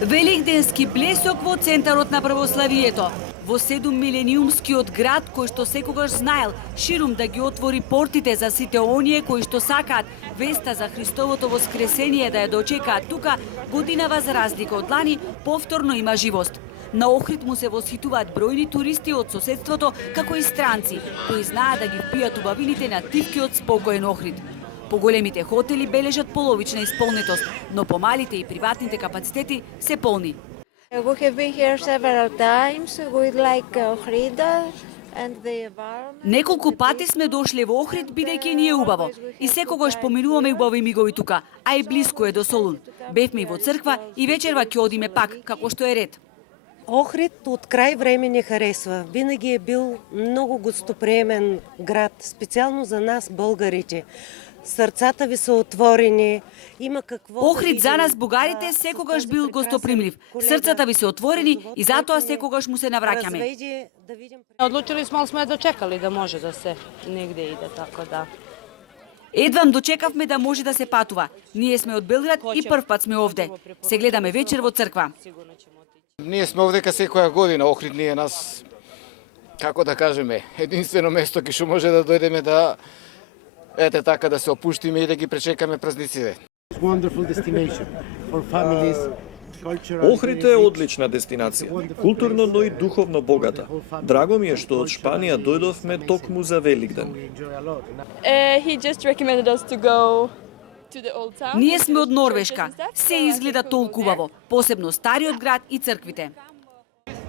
Великденски блесок во центарот на православието. Во 7 милениумскиот град кој што секогаш знаел ширум да ги отвори портите за сите оние кои што сакаат веста за Христовото воскресение да ја дочекаат тука, годинава за разлика од лани повторно има живост. На Охрид му се восхитуваат бројни туристи од соседството, како и странци, кои знаат да ги впијат убавините на тивкиот спокоен Охрид. Поголемите хотели бележат половична исполнетост, но помалите и приватните капацитети се полни. We have been here several times. We like Ohrid and the environment. Неколку пати сме дошле во Охрид бидејќи ни е убаво и секогаш поминуваме убави мигови тука, а и блиску е до Солун. Бевме и во црква и вечерва ќе одиме пак, како што е ред. Охрид от крај време не харесва. Винаги е бил много гостоприемен град, специално за нас българите. Срцата ви се отворени, има какво... Охрид за нас бугарите секогаш бил гостопримлив. Срцата ви се отворени и затоа секогаш му се навраќаме. Одлучили смо, ali smo je dočekali da može da se negde ide, tako da... Едвам дочекавме да може да се патува. Ние сме од Белград и прв пат сме овде. Се гледаме вечер во црква. Ние сме овдека секоја година. Охрид ни е нас, како да кажеме, единствено место кај што може да дојдеме да ете така да се опуштиме и да ги пречекаме празниците. Охрид е одлична дестинација, културно, но и духовно богата. Драго ми е што од Шпанија дојдовме токму за Великден. Ние сме од Норвешка. Се изгледа толку убаво, посебно стариот град и црквите.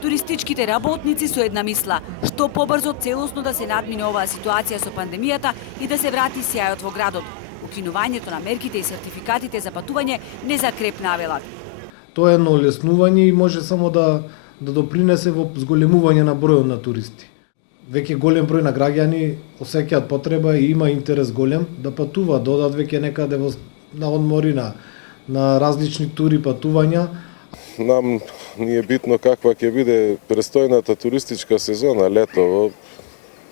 Туристичките работници со една мисла, што побрзо целосно да се надмине оваа ситуација со пандемијата и да се врати сјајот во градот. Укинувањето на мерките и сертификатите за патување не закрепна, велат. Тоа е едно олеснување и може само да допринесе во зголемување на бројот на туристи. Веќе голем број на граѓани осеќаат потреба и има интерес голем да патуваат, да одат веќе некаде на одмори, на различни тури патувања. Нам ни е битно каква ќе биде престојната туристичка сезона летово.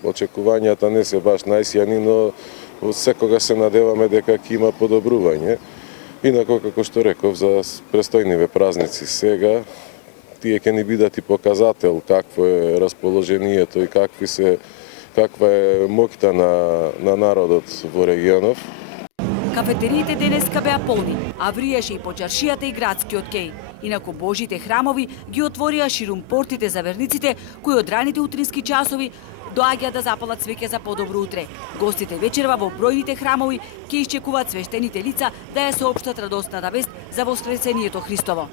Очекувањата не се баш најсјани, но секогаш се надеваме дека ќе има подобрување. Инако, како што реков, за престојниве празници сега, тие ќе ни бидат и показател какво е расположението и каква е моќта на народот во регионов. Кафетериите денеска беа полни, а вриеше и по чаршијата и градскиот кеј. Инаку Божите храмови ги отворија ширум портите за верниците, кои од раните утрински часови доаѓаат да запалат свеќе за подобро утре. Гостите вечерва во бројните храмови ќе исчекуваат свештените лица да ја соопштат радосната вест за воскресението Христово.